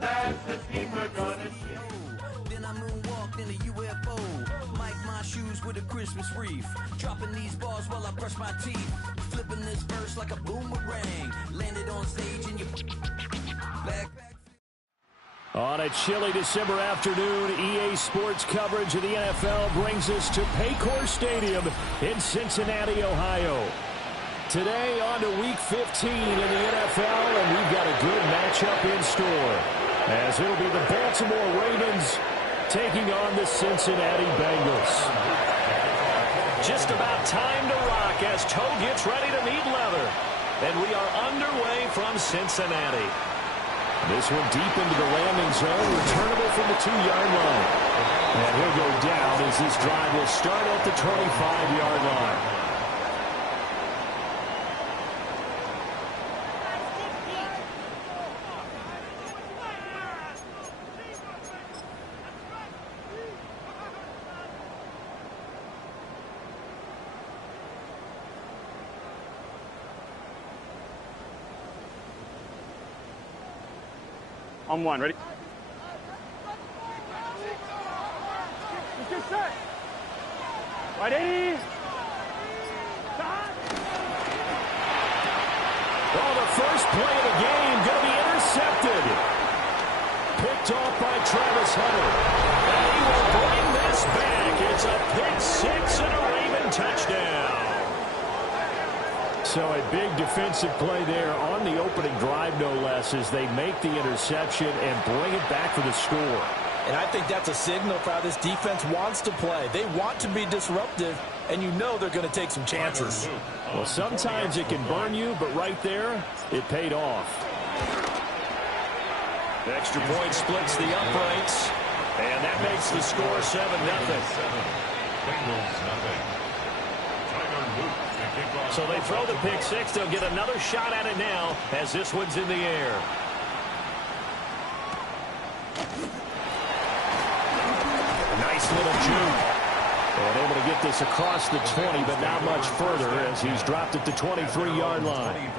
That's the team we're gonna see. Then I moonwalked in a UFO. Mike my shoes with a Christmas wreath. Dropping these bars while I brush my teeth. Flipping this verse like a boomerang. Landed on stage and you back. On a chilly December afternoon, EA Sports coverage of the NFL brings us to Paycor Stadium in Cincinnati, Ohio. Today on to Week 15 in the NFL, and we've got a good matchup in store, as it'll be the Baltimore Ravens taking on the Cincinnati Bengals. Just about time to rock as toe gets ready to meet leather, and we are underway from Cincinnati. This one deep into the landing zone, returnable from the 2-yard line. And he'll go down as this drive will start at the 25-yard line. On one, ready? Get set. Right 80. Oh, the first play of the game going to be intercepted. Picked off by Travis Hunter. And he will bring this back. It's a pick six and a Raven touchdown. So a big defensive play there on the opening drive, no less, as they make the interception and bring it back for the score. And I think that's a signal for how this defense wants to play. They want to be disruptive, and you know they're going to take some chances. Well, sometimes it can burn you, but right there, it paid off. The extra point splits the uprights, and that makes the score 7-0. So they throw the pick six. They'll get another shot at it now as this one's in the air. A nice little juke. And able to get this across the 20, but not much further as he's dropped at the 23-yard line.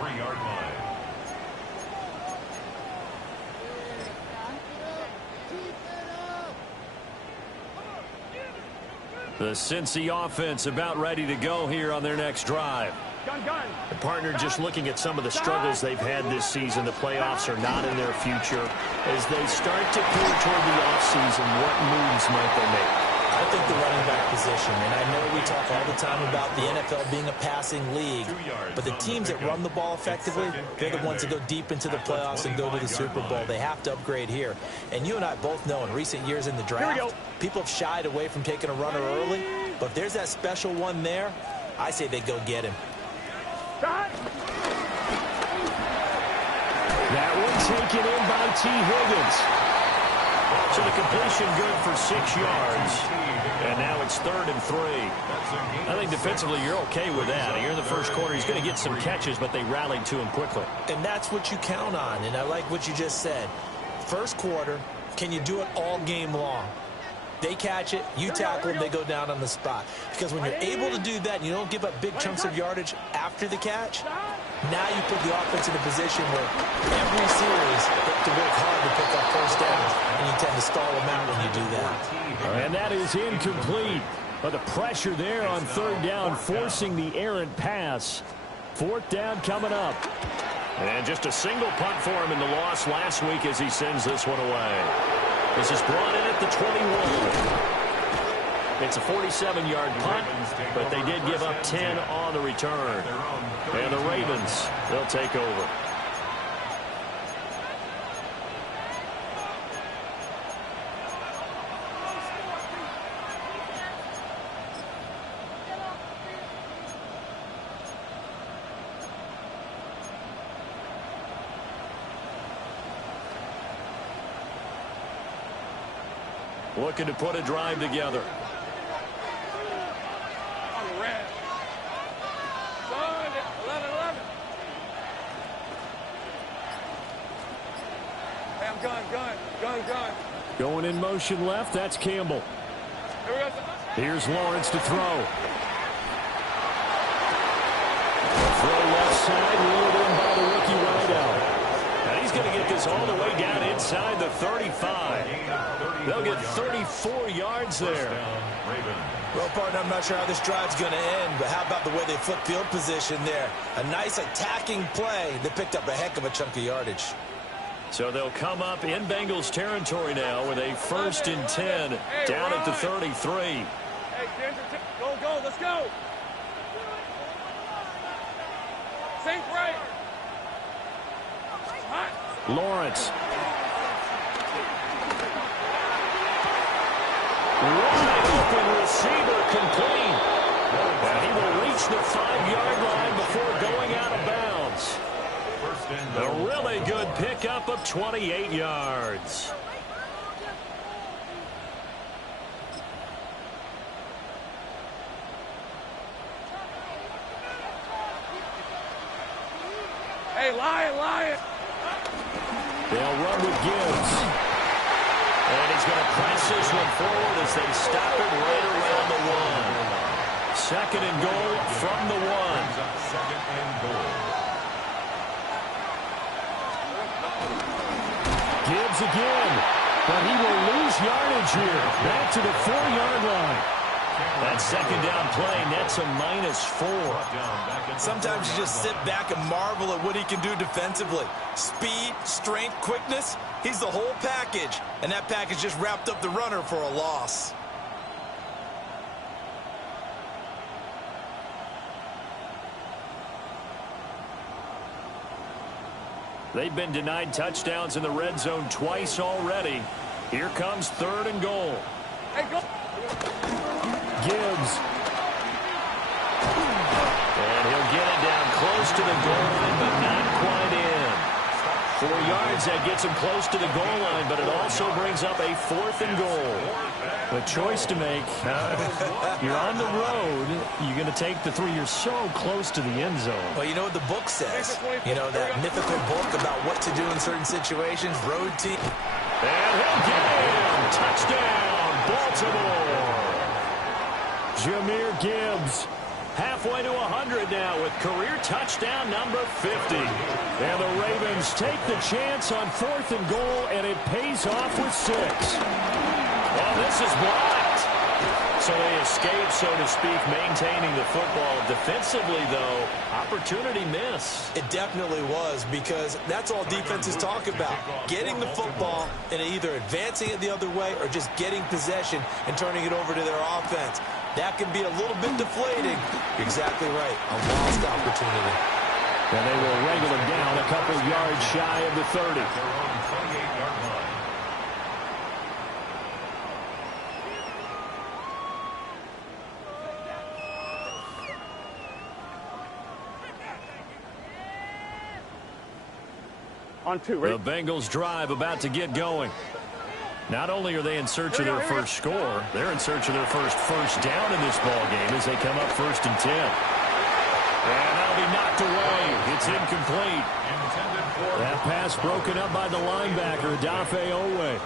The Cincy offense about ready to go here on their next drive. The partner just looking at some of the struggles they've had this season. The playoffs are not in their future. As they start to peer toward the offseason, what moves might they make? I think the running back position, and I know we talk all the time about the NFL being a passing league, but the teams that run the ball effectively, they're the ones that go deep into the playoffs and go to the Super Bowl. They have to upgrade here. And you and I both know in recent years in the draft, people have shied away from taking a runner early, but if there's that special one there, I say they go get him. That one taken in by T. Higgins. So the completion good for 6 yards. And now it's 3rd and 3. I think defensively you're okay with that. Here in the first quarter, he's going to get some catches, but they rallied to him quickly. And that's what you count on, and I like what you just said. First quarter, can you do it all game long? They catch it, you tackle them, they go down on the spot. Because when you're able to do that and you don't give up big chunks of yardage after the catch, now you put the offense in a position where every series they have to work hard to pick up first downs, and you tend to stall them out when you do that. And that is incomplete. But the pressure there on 3rd down, forcing the errant pass. 4th down coming up. And just a single punt for him in the loss last week as he sends this one away. This is brought in at the 21. It's a 47-yard punt, but they did give up 10 on the return. And the Ravens, they'll take over. Looking to put a drive together. Going in motion left, that's Campbell. Here's Lawrence to throw. Throw left side, reeled in by the rookie wideout. And he's going to get this is all the way down inside the 35. They'll get 34 yards there. Well, partner, I'm not sure how this drive's going to end, but how about the way they flip field position there? A nice attacking play that picked up a heck of a chunk of yardage. So they'll come up in Bengals territory now with a 1st and 10 down at the 33. Hey, go, let's go. Sink right. Lawrence. Wide open receiver complete. And he will reach the 5-yard line before going out of bounds. A really good pickup of 28 yards. Hey, Lion. They'll run with Gibbs. And he's going to press this one forward as they stop it right around the 1. 2nd and goal from the 1. Gibbs again. But he will lose yardage here. Back to the 4-yard line. That 2nd down play nets a -4. Sometimes you just sit back and marvel at what he can do defensively. Speed, strength, quickness, he's the whole package. And that package just wrapped up the runner for a loss. They've been denied touchdowns in the red zone twice already. Here comes 3rd and goal. Hey, go. Gibbs. And he'll get it down close to the goal line, but not quite in. 4 yards, that gets him close to the goal line, but it also brings up a 4th and goal. A choice to make. You're on the road. You're going to take the 3. You're so close to the end zone. Well, you know what the book says. You know, that mythical book about what to do in certain situations. Road team. And he'll get him. Touchdown, Baltimore. Jahmyr Gibbs. Halfway to 100 now with career touchdown number 50. And the Ravens take the chance on 4th and goal, and it pays off with 6. And this is blocked. So they escape, so to speak, maintaining the football. Defensively, though, opportunity miss. It definitely was, because that's all defenses talk about. Getting the football and either advancing it the other way or just getting possession and turning it over to their offense. That can be a little bit deflating. You're exactly right. A lost opportunity. And they will wrangle him down a couple yards shy of the 30. On 2, ready? The Bengals drive about to get going. Not only are they in search of their first score, they're in search of their first down in this ball game as they come up 1st and 10. And that'll be knocked away. It's incomplete. That pass broken up by the linebacker, Dafe Owe.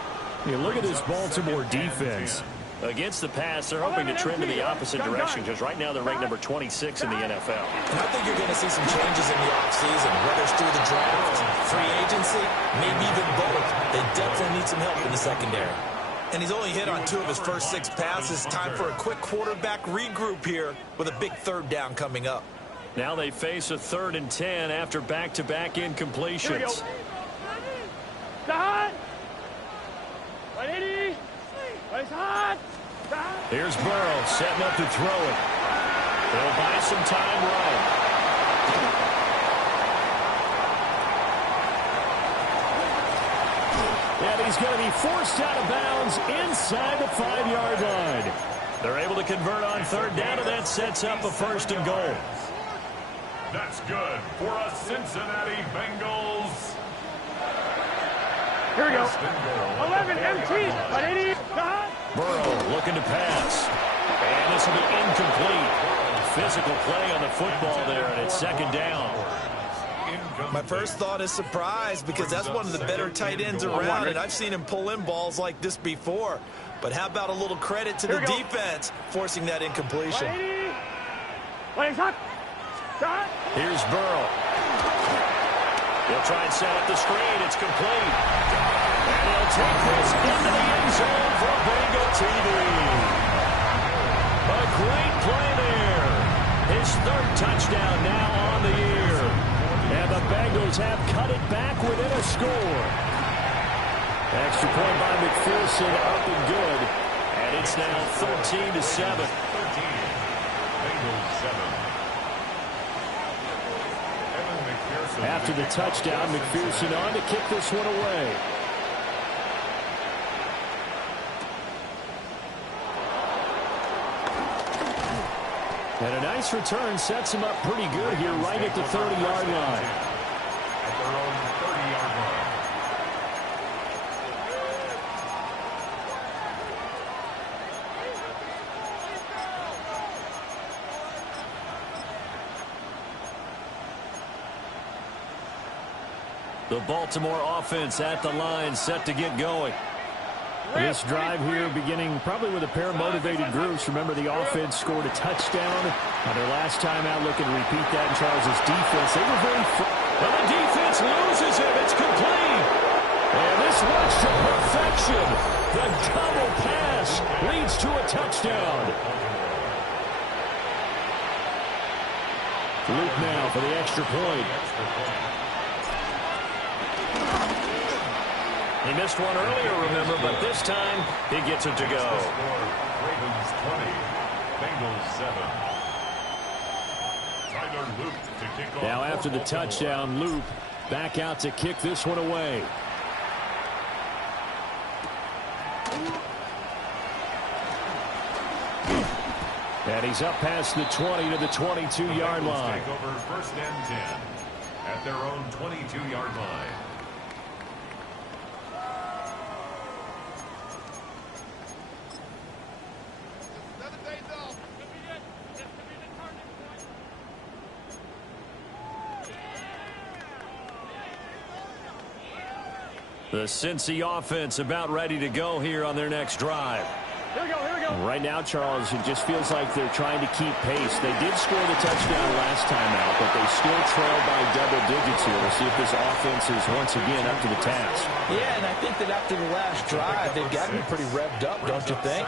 You look at this Baltimore defense. Against the pass, they're hoping to trend in the opposite direction, because right now they're ranked number 26 in the NFL. And I think you're going to see some changes in the offseason, whether it's through the draft, free agency, maybe even both. They definitely need some help in the secondary. And he's only hit on 2 of his first 6 passes. Time for a quick quarterback regroup here with a big 3rd down coming up. Now they face a 3rd and 10 after back-to-back incompletions. Hot. 180. It's hot. Here's Burrow setting up to throw it. They'll buy some time right. And he's going to be forced out of bounds inside the 5-yard line. They're able to convert on 3rd down, and that sets up a 1st and goal. That's good for a Cincinnati Bengals. Here we go. 11 empty. 180. Burrow looking to pass. And this will be incomplete. Physical play on the football there, and it's 2nd down. My first thought is surprise, because that's one of the better tight ends around, and I've seen him pull in balls like this before. But how about a little credit to the defense forcing that incompletion? Here's Burrow. He'll try and set up the screen. It's complete. And he'll take this into the end zone for Bengal TD. A great play there. His third touchdown now on the year. And the Bengals have cut it back within a score. Extra point by McPherson, up and good. And it's now 13-7. 13. Bengals 7. After the touchdown, McPherson on to kick this one away. And a nice return sets him up pretty good here right at the 30-yard line. At their own 30-yard line. The Baltimore offense at the line, set to get going. This drive here beginning probably with a pair of motivated groups. Remember, the offense scored a touchdown on their last time out. Looking to repeat that in Charles' defense. They were very well, the defense loses him. It's complete. And this works to perfection. The double pass leads to a touchdown. Luke now for the extra point. He missed one earlier, remember, but this time he gets it to go. Ravens 20, Bengals 7. Tyler Luke to kick off. Now after the touchdown, Luke back out to kick this one away. And he's up past the 20 to the 22-yard line. Take over first and 10 at their own 22-yard line. The Cincy offense about ready to go here on their next drive. Here we go, here we go. Right now, Charles, it just feels like they're trying to keep pace. They did score the touchdown last time out, but they still trail by double digits here. We'll see if this offense is once again up to the task. Yeah, and I think that after the last drive, they've gotten pretty revved up, don't you think?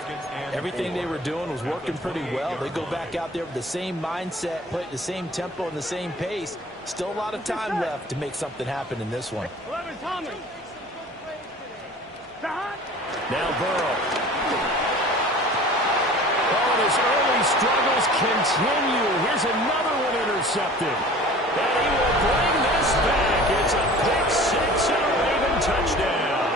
Everything they were doing was working pretty well. They go back out there with the same mindset, play at the same tempo and the same pace. Still a lot of time left to make something happen in this one. 11, Tommy. Now Burrow. Oh, his early struggles continue. Here's another one intercepted. And he will bring this back. It's a pick six and a Raven touchdown.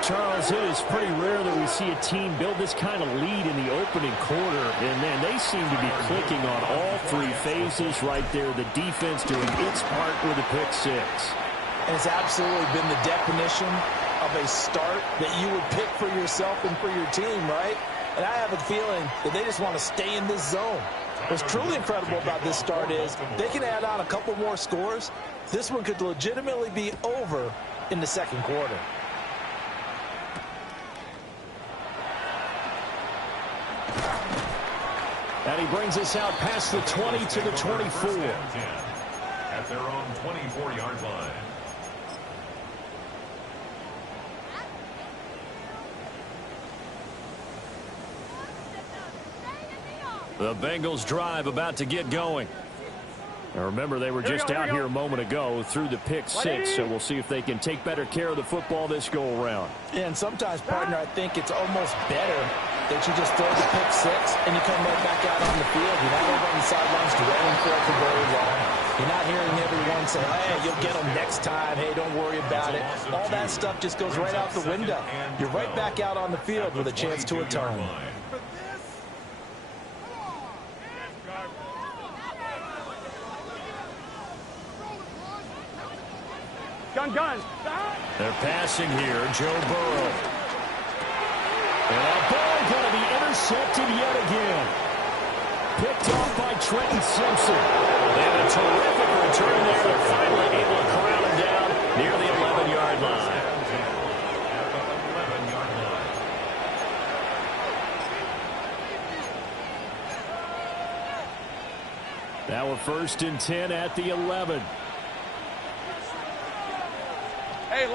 Charles, it is pretty rare that we see a team build this kind of lead in the opening quarter. And then they seem to be clicking on all three phases right there. The defense doing its part with a pick six. And it's absolutely been the definition of a start that you would pick for yourself and for your team, right? And I have a feeling that they just want to stay in this zone. What's truly incredible about this start is they can add on a couple more scores. This one could legitimately be over in the second quarter. And he brings us out past the 20 to the 24. At their own 24-yard line. The Bengals drive about to get going. Now remember, they were just out here a moment ago through the pick six, so we'll see if they can take better care of the football this go-around. And sometimes, partner, I think it's almost better that you just throw the pick six and you come right back out on the field. You're not over on the sidelines dwelling for it for very long. You're not hearing everyone say, hey, you'll get them next time. Hey, don't worry about it. All that stuff just goes right out the window. You're right back out on the field with a chance to atone. Gun. They're passing here, Joe Burrow. And a ball going to be intercepted yet again. Picked off by Trenton Simpson. And a terrific return there. They're finally able to corral him down near the 11-yard line. Now a 1st and 10 at the 11. The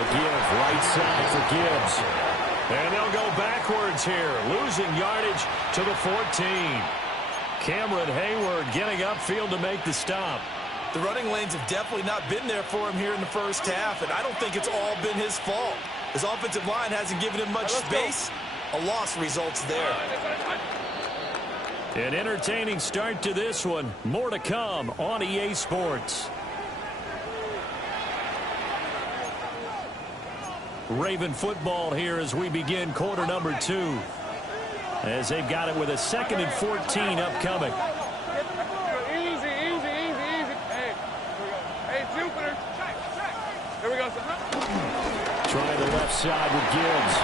give right side for Gibbs. And they'll go backwards here, losing yardage to the 14. Cameron Hayward getting upfield to make the stop. The running lanes have definitely not been there for him here in the first half, and I don't think it's all been his fault. His offensive line hasn't given him much space. A loss results there. An entertaining start to this one. More to come on EA Sports. Raven football here as we begin quarter number 2. As they've got it with a 2nd and 14 upcoming. Easy. Hey, Jupiter. Here we go. Trying the left side with Gibbs.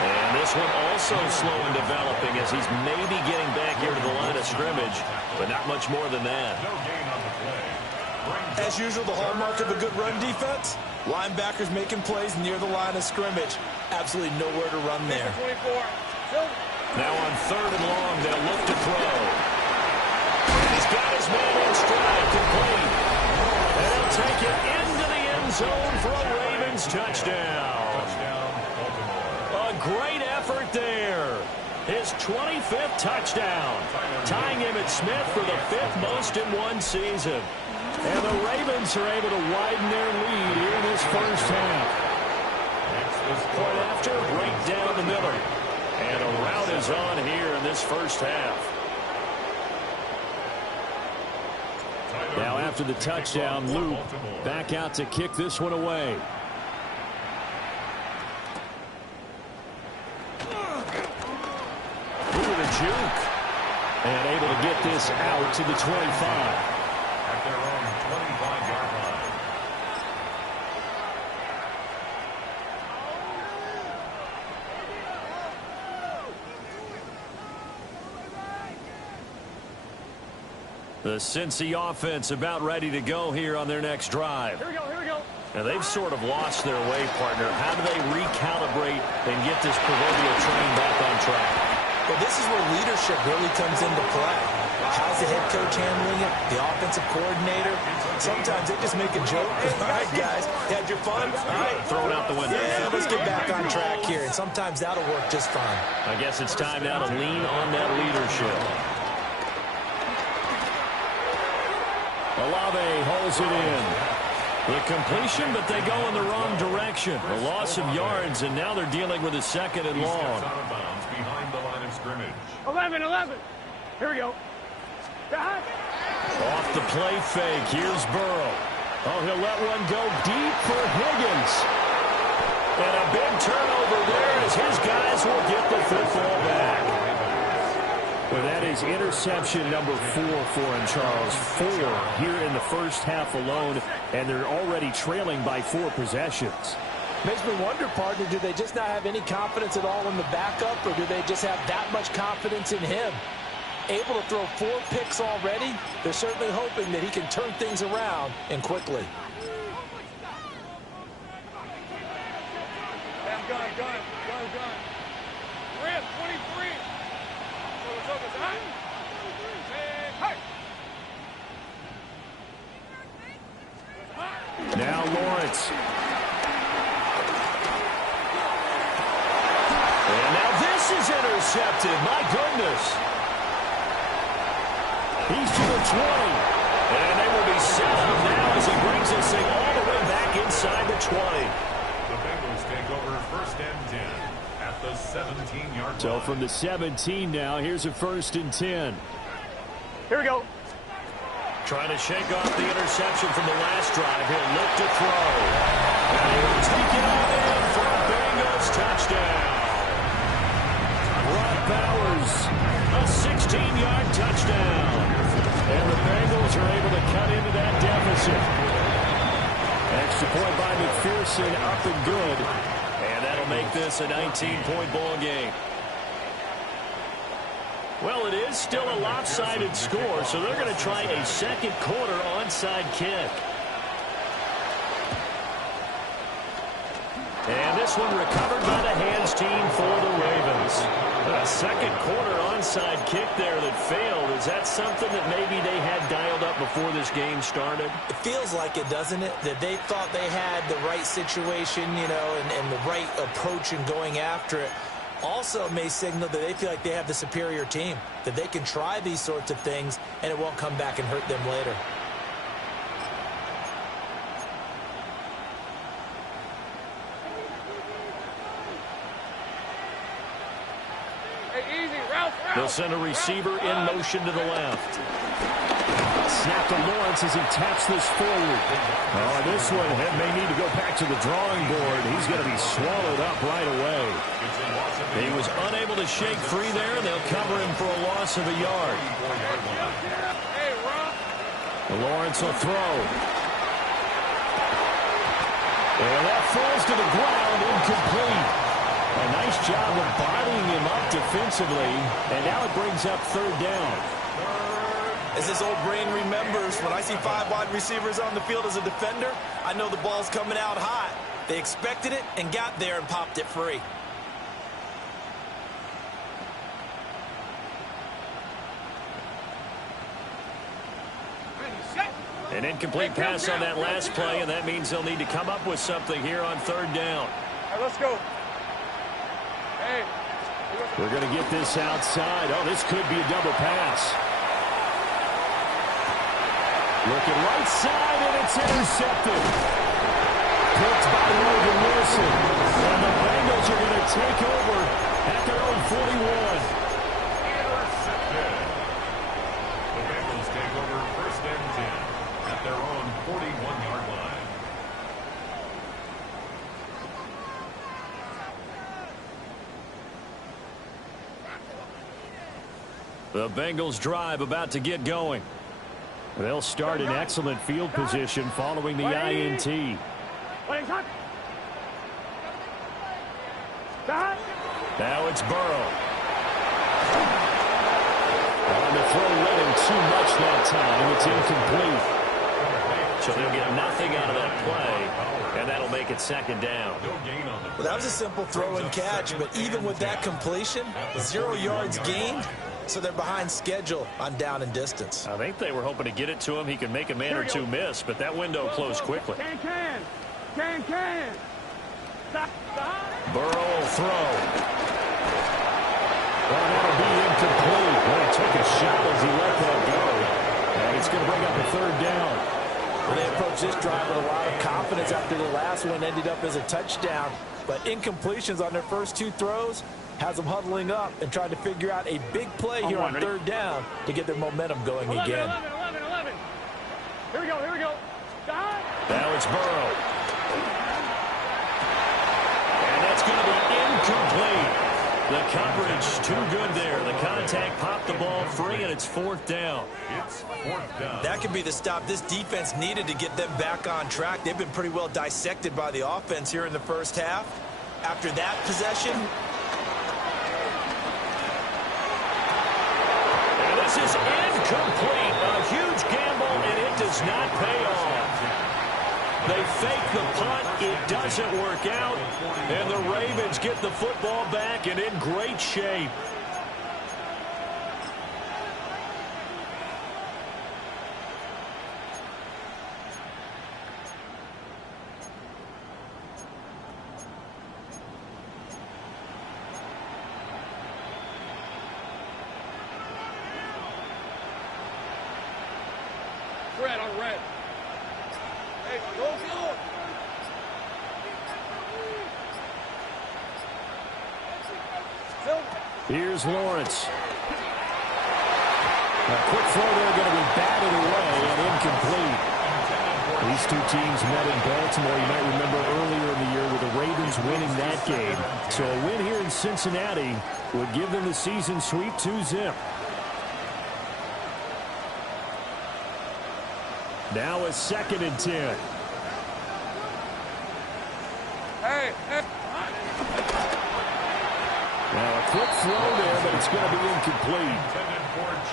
And this one also slow in developing as he's maybe getting back here to the line of scrimmage, but not much more than that. No gain on the play. As usual, the hallmark of a good run defense, linebackers making plays near the line of scrimmage. Absolutely nowhere to run there. 24. Now on 3rd and long, they'll look to throw. And he's got his man in stride, complete. And he'll take it into the end zone for a Ravens touchdown. A great effort there. His 25th touchdown, tying him at Smith for the 5th most in one season. And the Ravens are able to widen their lead here in this first half. Point after, right down the middle. And a rout is on here in this first half. Now after the touchdown, Luke back out to kick this one away. Look at the juke. And able to get this out to the 25. At their own 25-yard line. The Cincy offense about ready to go here on their next drive. Here we go. Now they've sort of lost their way, partner. How do they recalibrate and get this proverbial train back on track? Well, this is where leadership really comes into play. How's the head coach handling it? The offensive coordinator? Sometimes they just make a joke. All right, guys, had your fun? All right, Throw it out the window. Yeah, let's get back on track here. And sometimes that'll work just fine. I guess it's time now to lean on that leadership. Olave holds it in. The completion, but they go in the wrong direction. A loss of yards, and now they're dealing with a 2nd and long. Out of bounds behind the line of scrimmage. 11. Here we go. Off the play fake. Here's Burrow. Oh, he'll let one go deep for Higgins. And a big turnover there as his guys will get the football back. Well, that is interception number 4 for him, Charles. 4 here in the first half alone, and they're already trailing by 4 possessions. Makes me wonder, partner, do they just not have any confidence at all in the backup, or do they just have that much confidence in him? Able to throw 4 picks already, they're certainly hoping that he can turn things around and quickly. Gun. Rip, 23. Now Lawrence. And now this is intercepted. My goodness. He's to the 20. And they will be set up now as he brings this thing all the way back inside the 20. The Bengals take over 1st and 10 at the 17-yard line. So from the 17 now, here's a 1st and 10. Here we go. Trying to shake off the interception from the last drive. He'll look to throw. And he'll take it all in for a Bengals touchdown. Brock Bowers, a 16-yard touchdown. And the Bengals are able to cut into that deficit. Extra point by McPherson, up and good. And that'll make this a 19-point ball game. Well, it is still a lopsided score, so they're going to try a 2nd quarter onside kick. And this one recovered by the hands team for the Ravens. A second quarter onside kick there that failed. Is that something that maybe they had dialed up before this game started? It feels like it, doesn't it? That they thought they had the right situation, you know, and the right approach in going after it. Also may signal that they feel like they have the superior team, that they can try these sorts of things and it won't come back and hurt them later. They'll send a receiver in motion to the left. Snap to Lawrence as he taps this forward. Oh, this one may need to go back to the drawing board. He's going to be swallowed up right away. He was unable to shake free there. They'll cover him for a loss of a yard. Lawrence will throw. And that falls to the ground, incomplete. A nice job of bodying him up defensively, and now it brings up third down. As this old brain remembers, when I see 5 wide receivers on the field as a defender, I know the ball's coming out hot. They expected it and got there and popped it free. An incomplete pass on that last play, and that means they'll need to come up with something here on third down. All right, let's go. Hey. We're going to get this outside. Oh, this could be a double pass. Looking right side, and it's intercepted. Picked by Logan Wilson. And the Bengals are going to take over at their own 41. Intercepted. The Bengals take over first and 10 at their own 41-yard line. The Bengals drive about to get going. They'll start in excellent field position following the INT. Now it's Burrow. On the throw, led him too much that time. It's incomplete. So they'll get nothing out of that play, and that'll make it second down. Well, that was a simple throw and catch, but even with that completion, 0 yards gained. So they're behind schedule on down and distance. I think they were hoping to get it to him. He could make a man or two miss, but that window closed quickly. Can. Burrow will throw. Well, that'll be incomplete. Well, he took a shot as he let that go. And it's going to bring up a third down. Well, they approached this drive with a lot of confidence after the last one ended up as a touchdown. But incompletions on their first 2 throws has them huddling up and trying to figure out a big play here on third down to get their momentum going again. 11. Here we go. Now it's Burrow. And that's going to be incomplete. The coverage too good there. The contact popped the ball free, and it's fourth down. It's fourth down. That could be the stop this defense needed to get them back on track. They've been pretty well dissected by the offense here in the first half. After that possession, this is incomplete. A huge gamble, and it does not pay off. They fake the punt. It doesn't work out. And the Ravens get the football back and in great shape. Red. Hey, go. Here's Lawrence. A quick throw there, going to be batted away and incomplete. These two teams met in Baltimore, you might remember earlier in the year, with the Ravens winning that game. So a win here in Cincinnati would give them the season sweep 2-0. Now a second and 10. Hey. Now a quick throw there, but it's going to be incomplete.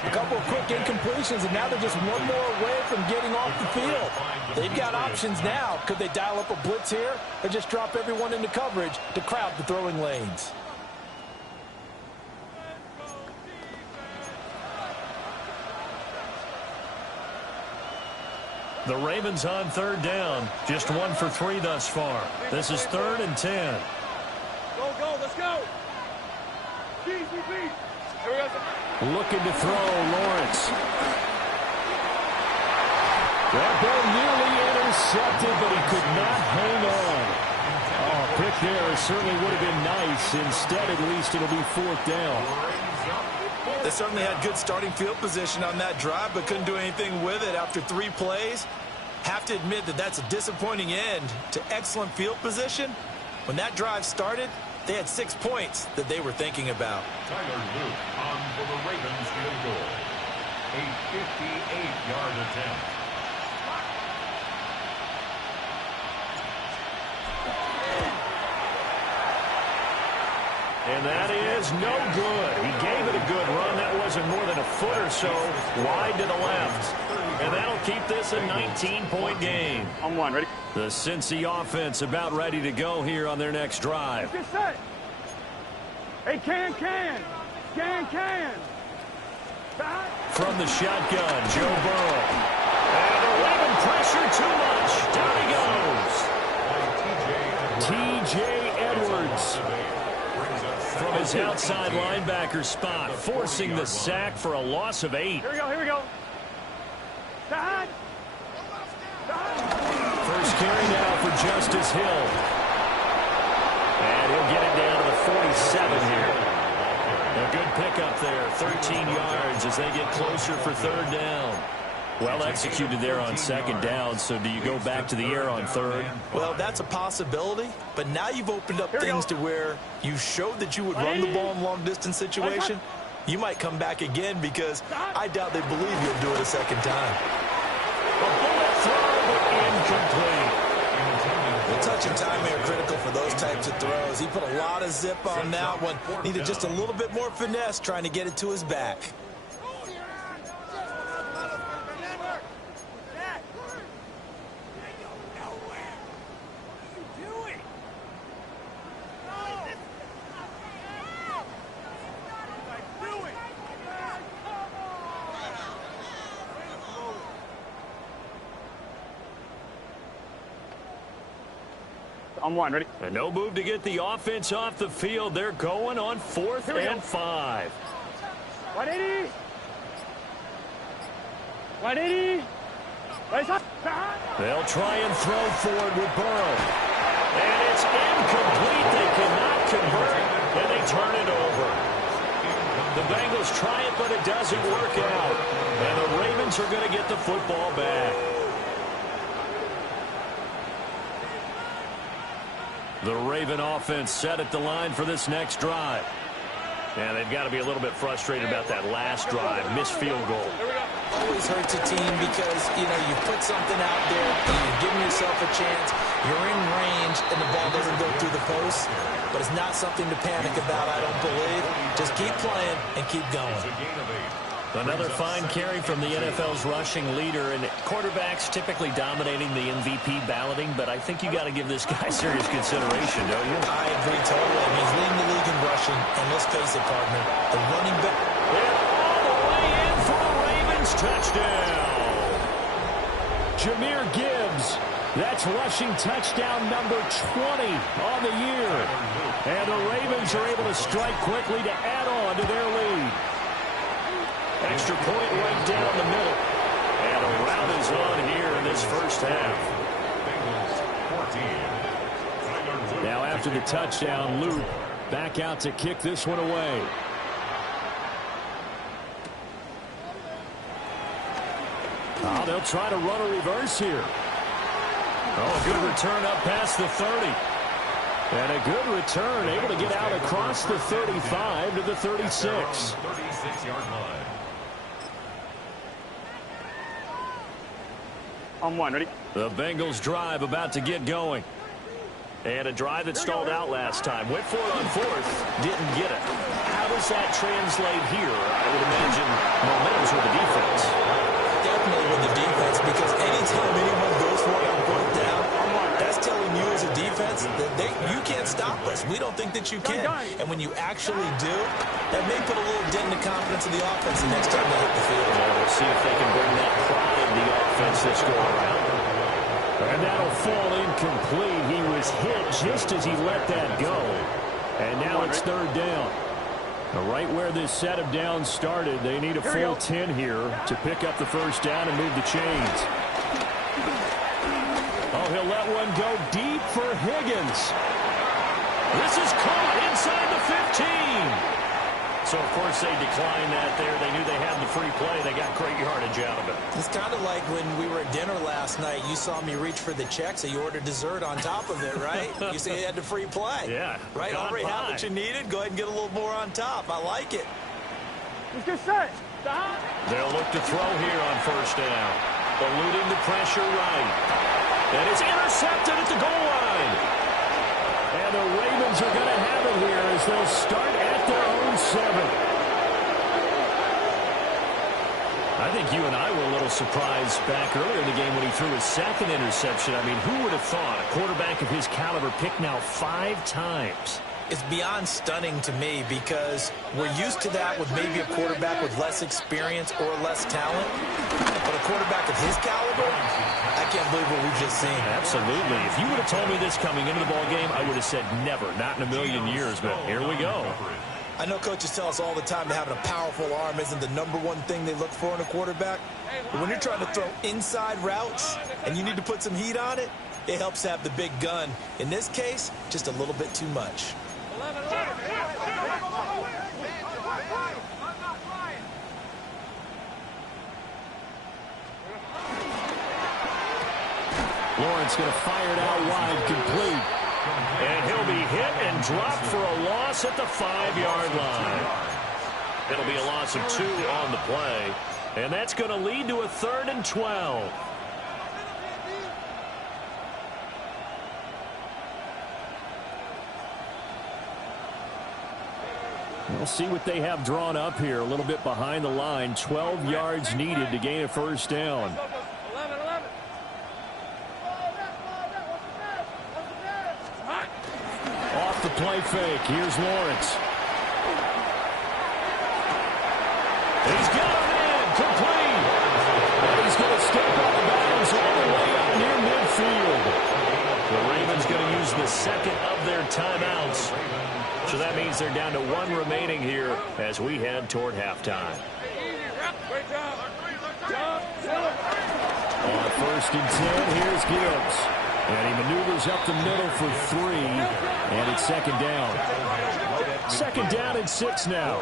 a couple of quick incompletions, and now they're just one more away from getting off the field. They've got options now. Could they dial up a blitz here or just drop everyone into coverage to crowd the throwing lanes? The Ravens on third down. Just 1 for 3 thus far. This is 3rd and 10. Go, go, let's go. Here we go. Looking to throw, Lawrence. That ball nearly intercepted, but he could not hang on. Oh, pick there certainly would have been nice. Instead, at least it'll be 4th down. They certainly had good starting field position on that drive, but couldn't do anything with it after 3 plays. Have to admit that that's a disappointing end to excellent field position. When that drive started, they had 6 points that they were thinking about. Tyler Luke on for the Ravens field goal. A 58-yard attempt. And that is no good. He gave it a good run. That wasn't more than a foot or so wide to the left. And that'll keep this a 19-point game. On one, ready? The Cincy offense about ready to go here on their next drive. Get set. Hey, can. From the shotgun, Joe Burrow. And they're leaving pressure too much. Down he goes. T.J. Edwards. From his outside linebacker spot, forcing the sack for a loss of 8. Here we go. Side. First carry now for Justice Hill. And he'll get it down to the 47 here. A good pickup there, 13 yards as they get closer for 3rd down. Well executed there on 2nd down, so do you go back to the air on 3rd? Well, that's a possibility, but now you've opened up things to where you showed that you would run the ball in long-distance situation. You might come back again because I doubt they believe you'll do it a 2nd time. A bullet throw, but incomplete. The touch and timing are critical for those types of throws. He put a lot of zip on that one. Needed just a little bit more finesse trying to get it to his back. On one, ready? And no move to get the offense off the field. They're going on 4th and 5. 180. 180. They'll try and throw forward with Burrow. And it's incomplete. They cannot convert, and they turn it over. The Bengals try it, but it doesn't work out. And the Ravens are going to get the football back. The Raven offense set at the line for this next drive. And they've got to be a little bit frustrated about that last drive. Missed field goal. Always hurts a team because, you put something out there, you're giving yourself a chance, you're in range, and the ball doesn't go through the post. But it's not something to panic about, I don't believe. Just keep playing and keep going. Another fine carry from the NFL's rushing leader, and quarterbacks typically dominating the MVP balloting, but I think you got to give this guy serious consideration, don't you? I agree totally. I mean, he's leading the league in rushing, and let's face it, partner, the running back. And all the way in for a Ravens touchdown. Jahmyr Gibbs. That's rushing touchdown number 20 on the year. And the Ravens are able to strike quickly to add on to their lead. Extra point right down the middle. And a rout is on here in this first half. Now after the touchdown, Luke back out to kick this one away. Oh, they'll try to run a reverse here. Oh, a good return up past the 30. And a good return, able to get out across the 35 to the 36. 36-yard line. On one, ready? The Bengals drive about to get going. And a drive that stalled out last time. Went for it on 4th. Didn't get it. How does that translate here? I would imagine momentum's with the defense. Definitely with the defense, because anytime anyone goes for it on 4th down, that's telling you as a defense that you can't stop us. We don't think that that you can. And when you actually do, that may put a little dent in the confidence of the offense the next time they hit the field. Yeah, we'll see if they can bring that pride in the offense this go around. And that'll fall incomplete. He was hit just as he let that go. And now it's third down. Right where this set of downs started, they need a full 10 here to pick up the first down and move the chains. Oh, he'll let one go deep for Higgins. This is caught inside the 15. So, of course, they declined that there. They knew they had the free play. They got great yardage out of it. It's kind of like when we were at dinner last night. You saw me reach for the check, so you ordered dessert on top of it, right? You said you had the free play. Yeah. Right? Already have what you needed. Go ahead and get a little more on top. I like it. Let's get set. Stop. They'll look to throw here on first down. Eluding the pressure right. And it's intercepted at the goal line. And the Ravens are going to have it here as they'll start at their own 7. I think you and I were a little surprised back earlier in the game when he threw his second interception. I mean, who would have thought a quarterback of his caliber picked now 5 times? It's beyond stunning to me because we're used to that with maybe a quarterback with less experience or less talent. But a quarterback of his caliber, I can't believe what we've just seen. Absolutely. If you would have told me this coming into the ball game, I would have said never, not in a million years. But here we go. I know coaches tell us all the time that having a powerful arm isn't the #1 thing they look for in a quarterback. But when you're trying to throw inside routes and you need to put some heat on it, it helps have the big gun. In this case, just a little bit too much. Lawrence going to fire it out wide, complete. And he'll be hit and dropped for a loss at the 5-yard line. It'll be a loss of 2 on the play. And that's going to lead to a 3rd and 12. We'll see what they have drawn up here. A little bit behind the line. 12 yards needed to gain a first down. Off the play fake. Here's Lawrence. He's got him in. Complete. And he's going to step out of bounds all the way up near midfield. The Ravens going to use the second of their timeouts. So that means they're down to 1 remaining here as we head toward halftime. On 1st and 10, here's Gibbs. And he maneuvers up the middle for 3. And it's 2nd down. 2nd down and 6 now.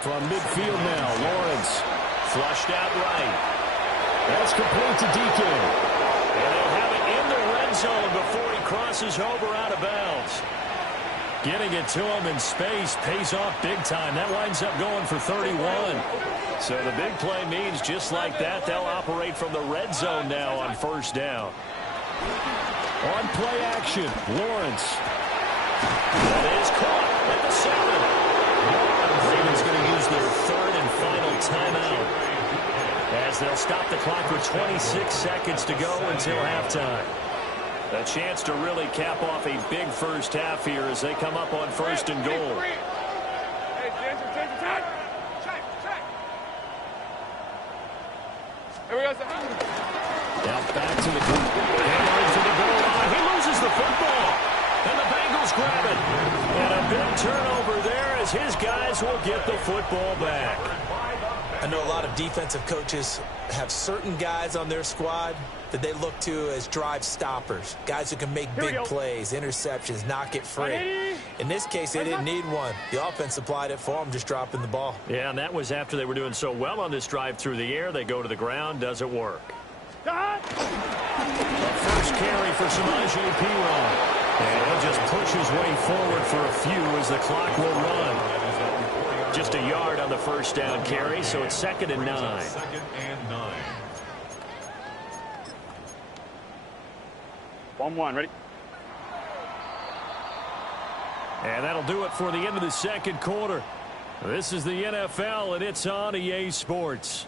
From midfield now, Lawrence. Flushed out right. That's complete to Deacon. And they'll have it in the red zone before he crosses over out of bounds. Getting it to him in space pays off big time. That winds up going for 31. So the big play means just like that, they'll operate from the red zone now on 1st down. On play action, Lawrence. That is caught at the 7. Ravens going to use their 3rd and final timeout as they'll stop the clock with 26 seconds to go until halftime. A chance to really cap off a big first half here as they come up on 1st and goal. Now back to the goal line. He loses the football. And the Bengals grab it. And a big turnover there as his guys will get the football back. I know a lot of defensive coaches have certain guys on their squad that they look to as drive stoppers, guys who can make big plays, interceptions, knock it free. In this case, they didn't need one. The offense supplied it for them, just dropping the ball. Yeah, and that was after they were doing so well on this drive through the air. They go to the ground, doesn't work. A first carry for Samaje Perine. And he'll just push his way forward for a few as the clock will run. Just a yard on the first down carry, so it's 2nd and 9. 2nd and 9. 1-1, ready? And that'll do it for the end of the 2nd quarter. This is the NFL, and it's on EA Sports.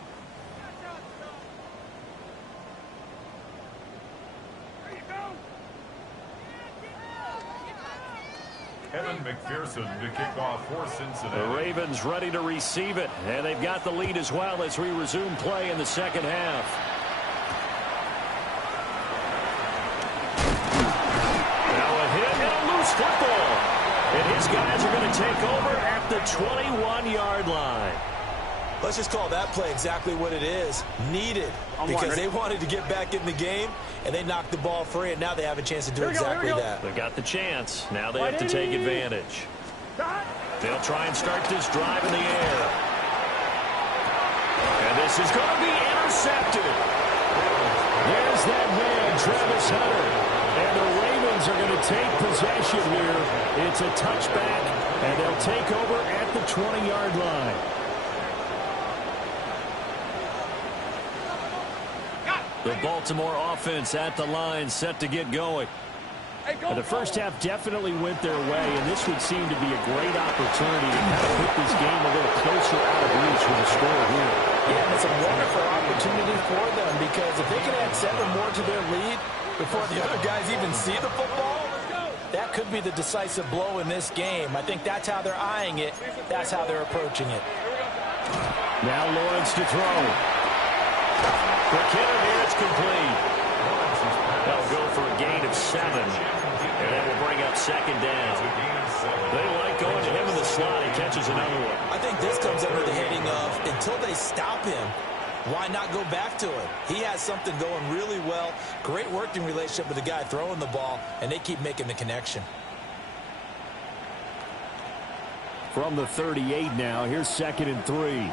McPherson to kick off for Cincinnati. The Ravens ready to receive it, and they've got the lead as well as we resume play in the second half. Now a hit and a loose football. And his guys are going to take over at the 21-yard line. Let's just call that play exactly what it is. Needed. Because they wanted to get back in the game, and they knocked the ball free, and now they have a chance to do exactly that. They've got the chance. Now they have to take advantage. They'll try and start this drive in the air. And this is going to be intercepted. There's that man, Travis Hunter. And the Ravens are going to take possession here. It's a touchback, and they'll take over at the 20-yard line. The Baltimore offense at the line, set to get going. The first half definitely went their way, and this would seem to be a great opportunity to kind of put this game a little closer out of reach with a score here. Yeah, and it's a wonderful opportunity for them, because if they can add 7 more to their lead before the other guys even see the football, that could be the decisive blow in this game. I think that's how they're eyeing it. That's how they're approaching it. Now Lawrence to throw. For Kittle here, it's complete. They'll go for a gain of 7. And that will bring up second down. They like going to him in the slot. He catches another one. I think this comes under the heading of, until they stop him, why not go back to it? He has something going really well. Great working relationship with the guy throwing the ball, and they keep making the connection. From the 38 now, here's 2nd and 3.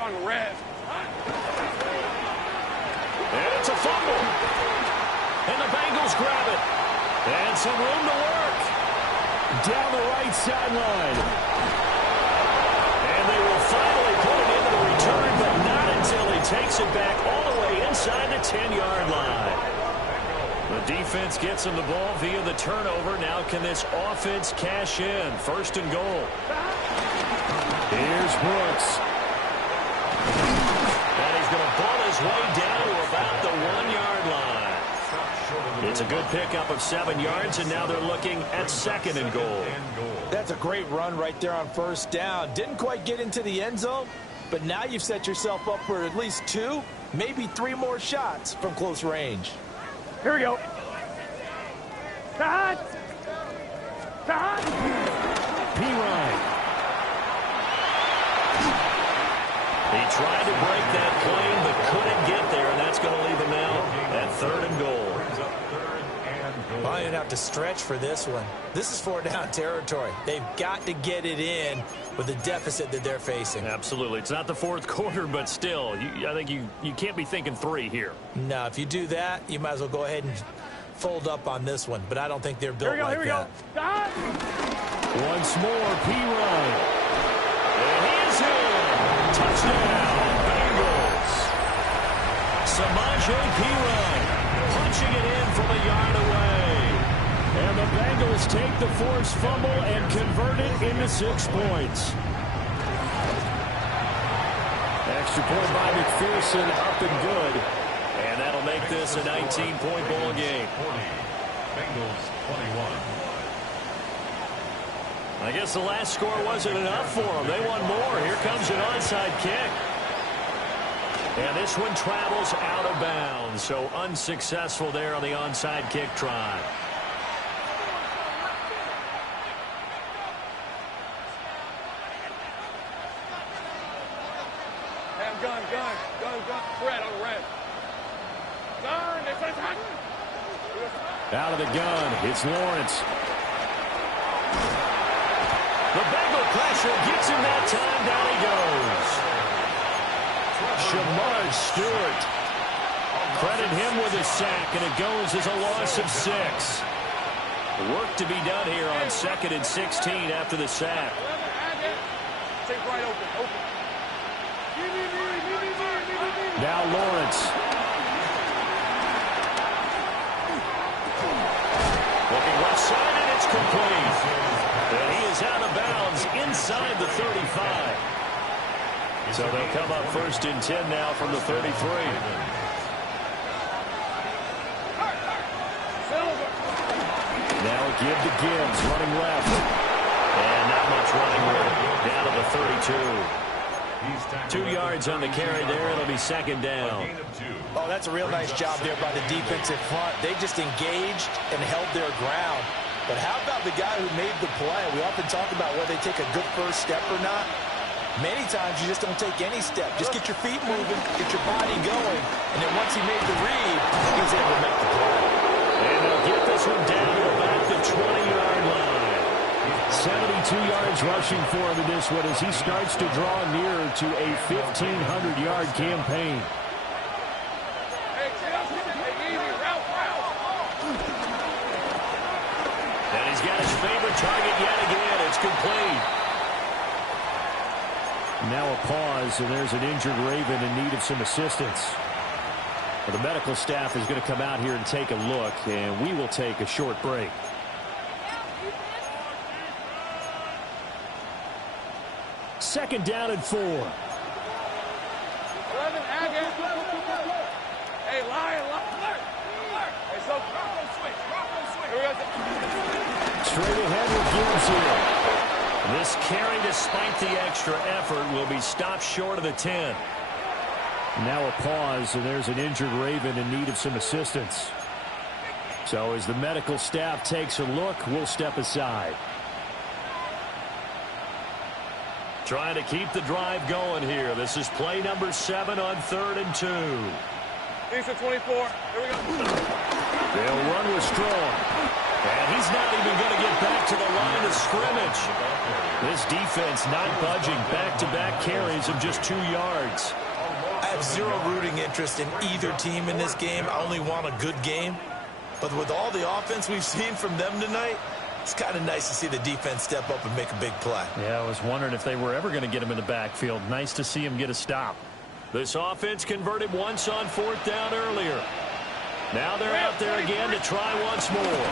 On the red. And it's a fumble. And the Bengals grab it. And some room to work. Down the right sideline. And they will finally put it into the return, but not until he takes it back all the way inside the 10-yard line. The defense gets him the ball via the turnover. Now can this offense cash in? 1st and goal. Here's Brooks. And he's going to ball his way down to about the 1-yard line. It's a good pickup of 7 yards, and now they're looking at 2nd and goal. That's a great run right there on 1st down. Didn't quite get into the end zone, but now you've set yourself up for at least 2, maybe 3 more shots from close range. Here we go. Cut! P-Ryan. He tried to break that plane, but couldn't get there, and that's going to leave him now at 3rd and goal. Well, you have to stretch for this one. This is 4-down territory. They've got to get it in with the deficit that they're facing. Absolutely. It's not the 4th quarter, but still, I think you can't be thinking 3 here. No, if you do that, you might as well go ahead and fold up on this one, but I don't think they're built like that. Once more, P-Ryan. And he is in. Touchdown, Bengals. Samaje P-Ryan punching it in from a yard away. And the Bengals take the forced fumble and convert it into 6 points. Extra point by McPherson, up and good. And that'll make this a 19-point ball game. Bengals 21. I guess the last score wasn't enough for them. They want more. Here comes an onside kick. And this one travels out of bounds. So unsuccessful there on the onside kick try. Gun. Red on red. Gun. Out of the gun, it's Lawrence. The Bengal pressure gets him that time. Down he goes. Shamar Stewart. Credit him with a sack, and it goes as a loss of 6. Work to be done here on 2nd and 16 after the sack. Take right open. Now Lawrence. Looking left side, and it's complete. And he is out of bounds inside the 35. So they'll come up 1st and 10 now from the 33. Now give to Gibbs, running left. And not much running room. Down to the 32. 2 yards on the carry there. It'll be second down. Oh, that's a real nice job there by the defensive front. They just engaged and held their ground. But how about the guy who made the play? We often talk about whether they take a good first step or not. Many times you just don't take any step. Just get your feet moving, get your body going, and then once he made the read, he was able to make the play. And they'll get this one down to about the 20-yard line. 72 yards rushing for him in this one as he starts to draw nearer to a 1,500-yard campaign. And he's got his favorite target yet again. It's complete. Now a pause, and there's an injured Raven in need of some assistance. Well, the medical staff is going to come out here and take a look, and we will take a short break. Second down and 4. 11, Aggie. Hey, Lion. Hey, so Rocco switch. Here we go. Straight ahead with Gibbs here. This carry, despite the extra effort, will be stopped short of the 10. Now a pause, and there's an injured Raven in need of some assistance. So as the medical staff takes a look, we'll step aside. Trying to keep the drive going here. This is play number 7 on 3rd and 2. These are 24. Here we go. They'll run with Strong. And he's not even going to get back to the line of scrimmage. This defense not budging. Back-to-back carries of just 2 yards. I have zero rooting interest in either team in this game. I only want a good game. But with all the offense we've seen from them tonight, it's kind of nice to see the defense step up and make a big play. Yeah, I was wondering if they were ever going to get him in the backfield. Nice to see him get a stop. This offense converted once on 4th down earlier. Now they're out there again to try once more.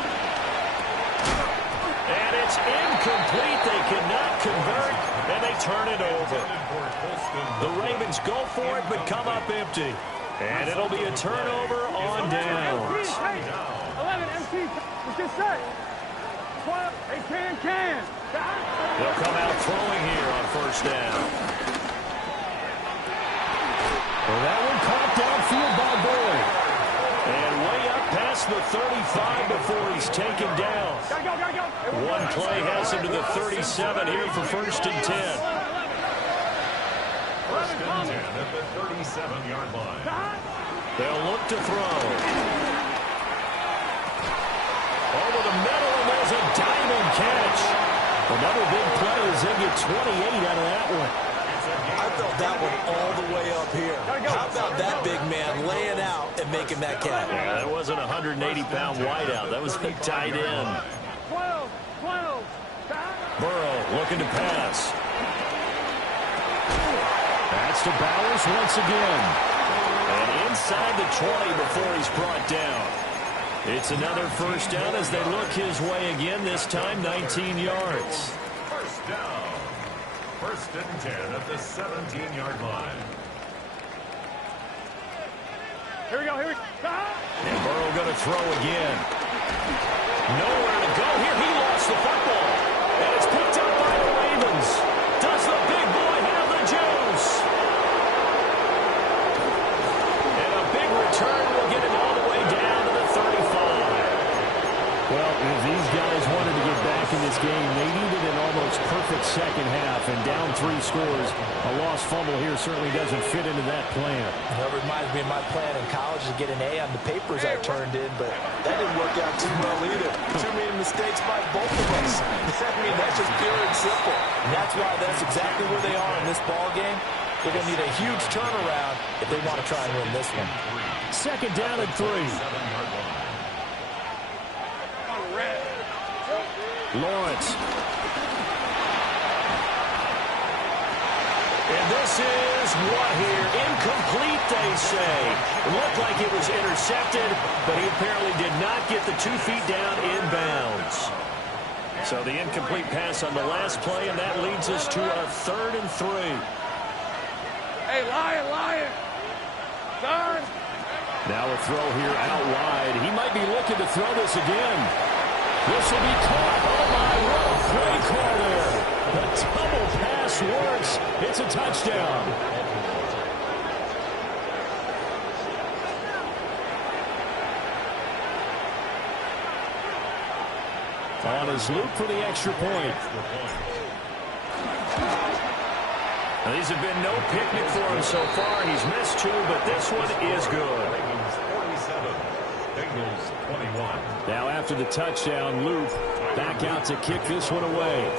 And it's incomplete. They cannot convert, and they turn it over. The Ravens go for it, but come up empty. And it'll be a turnover on downs. 11, MT. It's just set. 12, they can. They'll come out throwing here on 1st down. Well, that one caught downfield by Boyd. And way up past the 35 before he's taken down. One play has him to the 37 here for 1st and 10. 1st and 10 at the 37-yard line. They'll look to throw. Over the middle, and there's a diving catch. Another big play as they get 28 out of that one. I felt that one all the way up here. How about that big man laying out and making that catch? Yeah, that wasn't a 180-pound wideout. That was a tight end. 12. Burrow looking to pass. That's to Bowers once again. And inside the 20 before he's brought down. It's another 1st down as they look his way again, this time 19 yards. 1st down. 1st and 10 at the 17-yard line. Here we go. And Burrow going to throw again. Nowhere to go here. He lost the football. And it's picked up by the Ravens. Does the big boy have the juice? And a big return will get him all the way down to the 35. Well, if these guys wanted to get back in this game, they needed an almost perfect second half. And down 3 scores, a lost fumble here certainly doesn't fit into that plan. That reminds me of my plan in college to get an A on the papers I turned in, but that didn't work out too well either. Too many mistakes by both of us. I mean, that's just pure and simple. And that's why that's exactly where they are in this ball game. They're going to need a huge turnaround if they want to try and win this one. Second down and 3. Lawrence. And this is what here? Incomplete, they say. It looked like it was intercepted, but he apparently did not get the 2 feet down inbounds. So the incomplete pass on the last play, and that leads us to a 3rd and 3. Hey, Lion. Done. Now a throw here out wide. He might be looking to throw this again. This will be caught. Oh, my, what a play call there. The double pass works. It's a touchdown. On his loop for the extra point. Now, these have been no picnic for him so far. He's missed 2, but this one is good. Now after the touchdown, Loop back out to kick this one away.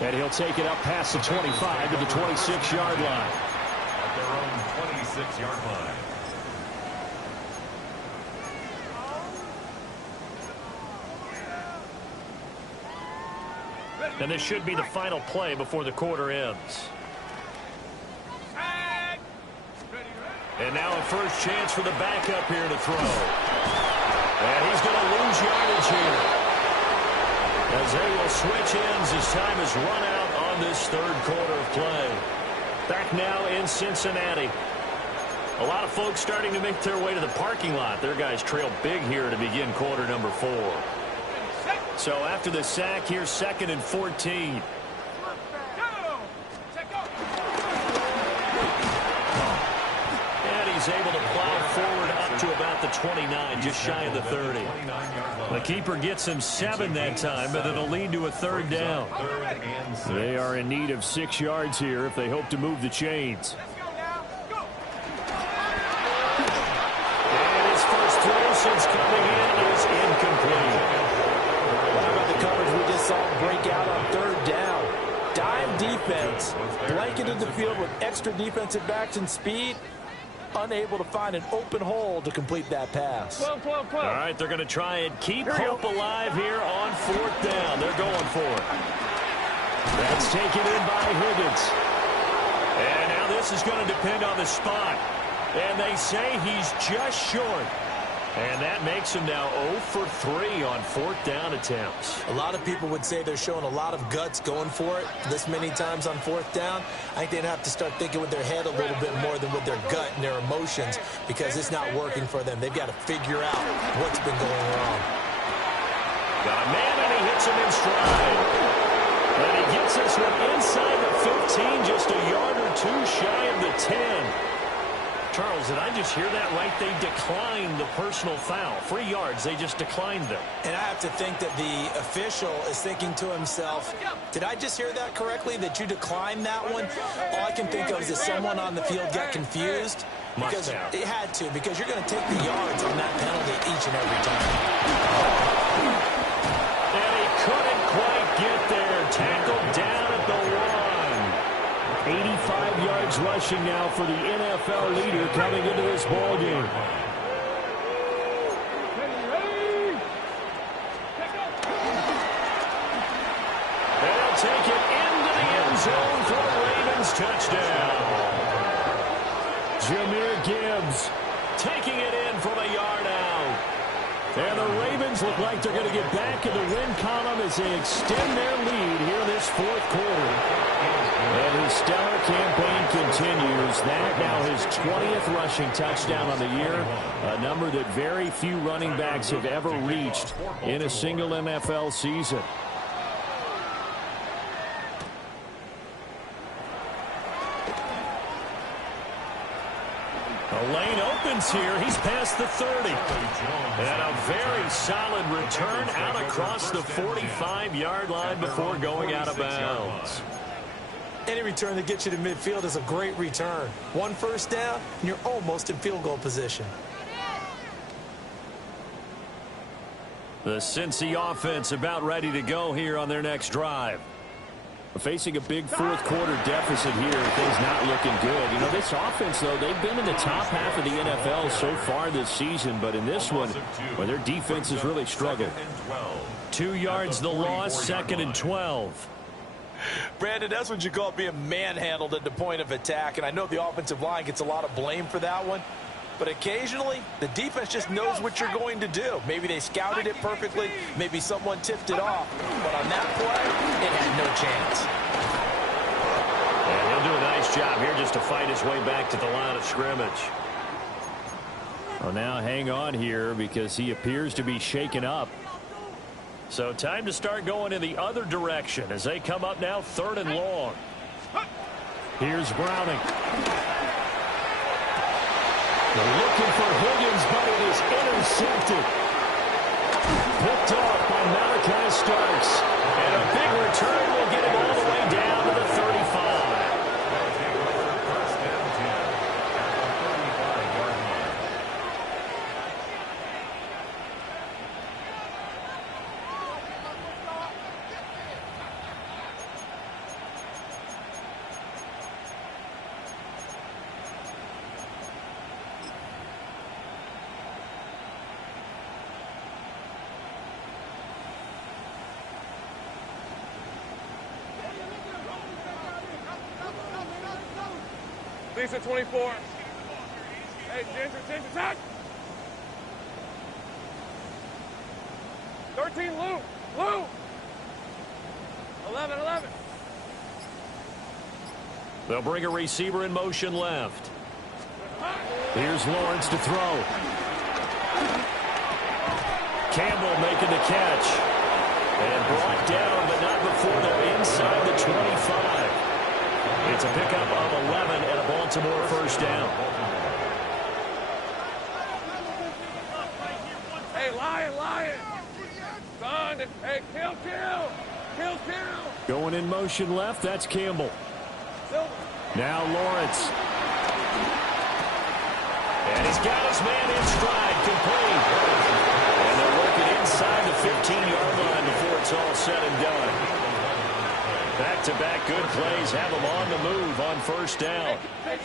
And he'll take it up past the 25 to the 26-yard line. At their own 26-yard line. And this should be the final play before the quarter ends. And now a first chance for the backup here to throw. And he's going to lose yardage here, as they will switch ends as time is run out on this third quarter of play. Back now in Cincinnati. A lot of folks starting to make their way to the parking lot. Their guys trail big here to begin quarter number 4. So after the sack, here's 2nd and 14. And he's able to plow forward up to about the 29, just shy of the 30. The keeper gets him 7 that time, but it'll lead to a 3rd down. They are in need of 6 yards here if they hope to move the chains. And his first throw since coming in is incomplete. We just saw him break out on 3rd down. Dime defense, blanketed the field with extra defensive backs and speed, unable to find an open hole to complete that pass. All right, they're going to try and keep hope alive here on 4th down. They're going for it. That's taken in by Higgins. And now this is going to depend on the spot. And they say he's just short. And that makes him now 0 for 3 on 4th down attempts. A lot of people would say they're showing a lot of guts going for it this many times on 4th down. I think they'd have to start thinking with their head a little bit more than with their gut and their emotions, because it's not working for them. They've got to figure out what's been going wrong. Got a man, and he hits him in stride. And he gets this one inside the 15, just a yard or 2 shy of the 10. Charles, did I just hear that right? They declined the personal foul. 3 yards, they just declined them. And I have to think that the official is thinking to himself, did I just hear that correctly, that you declined that one? All I can think of is that someone on the field got confused. Because it had to, because you're going to take the yards on that penalty each and every time. And he couldn't quite get there. Tackled down at the 1. 85 yards rushing now for the NFL leader coming into this ball game. They'll take it into the end zone for the Ravens touchdown. Jahmyr Gibbs taking it in from a yard out. And the Ravens look like they're going to get back in the win column as they extend their lead here in this 4th quarter. And his stellar campaign continues. That now his 20th rushing touchdown on the year, a number that very few running backs have ever reached in a single NFL season. The lane opens here. He's past the 30. And a very solid return out across the 45-yard line before going out of bounds. Any return that gets you to midfield is a great return. 1 first down, and you're almost in field goal position. The Cincy offense about ready to go here on their next drive. Facing a big 4th quarter deficit here, things not looking good. You know, this offense, though, they've been in the top half of the NFL so far this season, but in this one, well, their defense is really struggling. 2 yards the loss, 2nd and 12. Brandon, that's what you call being manhandled at the point of attack, and I know the offensive line gets a lot of blame for that one, but occasionally the defense just knows what you're going to do. Maybe they scouted it perfectly, maybe someone tipped it off, but on that play, it had no chance. nice job here just to fight his way back to the line of scrimmage. Well, now hang on here because he appears to be shaken up. So time to start going in the other direction as they come up now 3rd and long. Here's Browning. They're looking for Higgins, but it is intercepted. Picked off by Malachi Starks. And a big return will get him all the way down to the 35. First and 10 at the 35-yard line. Lisa 24. Hey, Ginger, touch! 13, Lou! 11. They'll bring a receiver in motion left. Here's Lawrence to throw. Campbell making the catch. And brought down, but not before they're inside the 25. It's a pickup of 11 and a Baltimore first down. Hey, Lion! Son, hey, kill! Going in motion left, that's Campbell. Now Lawrence. And he's got his man in stride, complete. And they're working inside the 15-yard line before it's all said and done. Back-to-back good plays have them on the move on first down. Out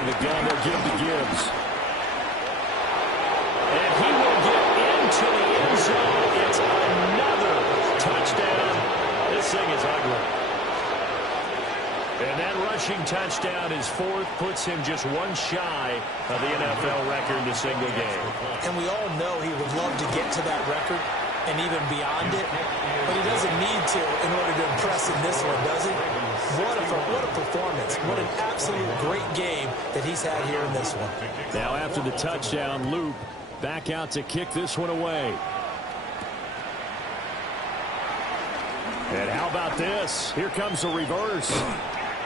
of the gun, they'll give to Gibbs. And he will get into the end zone. It's another touchdown. This thing is ugly. And that rushing touchdown is 4th, puts him just one shy of the NFL record in a single game. And we all know he would love to get to that record and even beyond it, but he doesn't need to in order to impress in this one, does he? What a performance. What an absolute great game that he's had here in this one. Now after the touchdown, Loop back out to kick this one away. And how about this? Here comes the reverse.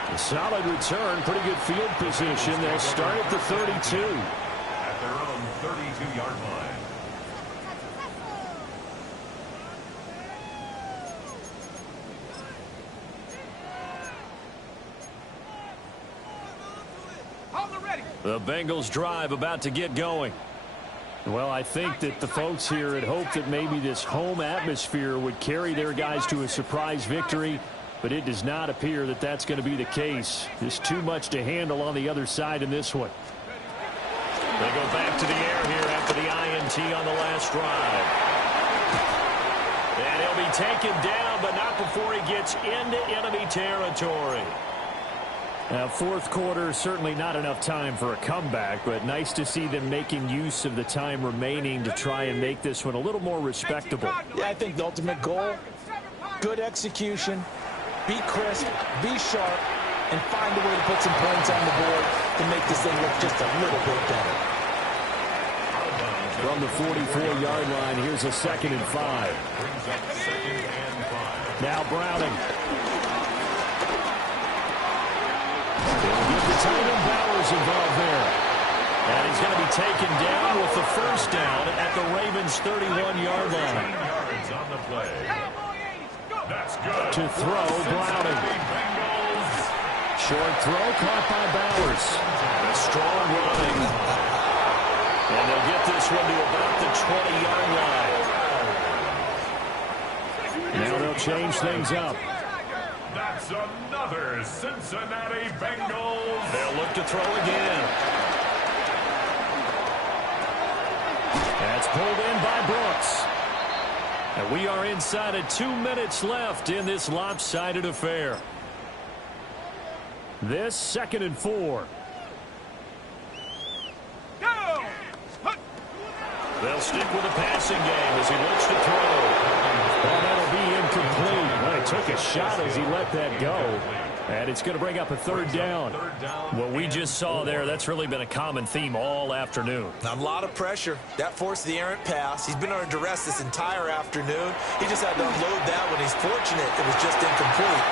A solid return, pretty good field position. They'll start at the 32. At their own 32-yard line. The Bengals drive about to get going. Well, I think that the folks here had hoped that maybe this home atmosphere would carry their guys to a surprise victory, but it does not appear that that's going to be the case. There's too much to handle on the other side in this one. They go back to the air here after the INT on the last drive. And he'll be taken down, but not before he gets into enemy territory. Now, 4th quarter, certainly not enough time for a comeback, but nice to see them making use of the time remaining to try and make this one a little more respectable. Yeah, I think the ultimate goal, good execution, be crisp, be sharp, and find a way to put some points on the board to make this thing look just a little bit better. From the 44-yard line, here's a 2nd and 5. Now Browning. They'll get the tight end Bowers involved there. And he's going to be taken down with the first down at the Ravens' 31-yard line. Yards on the play. That's good. To throw, Browning. Short throw caught by Bowers. A strong running. And they'll get this one to about the 20-yard line. Now they'll change things up. That's another Cincinnati Bengals. They'll look to throw again. That's pulled in by Brooks. And we are inside of 2 minutes left in this lopsided affair. This 2nd and 4. They'll stick with the passing game as he looks to throw. Well, that'll be incomplete. What a took a shot as he let that go. And it's going to bring up a third down. What we just saw there, that's really been a common theme all afternoon. A lot of pressure. That forced the errant pass. He's been under duress this entire afternoon. He just had to unload that when he's fortunate. It was just incomplete.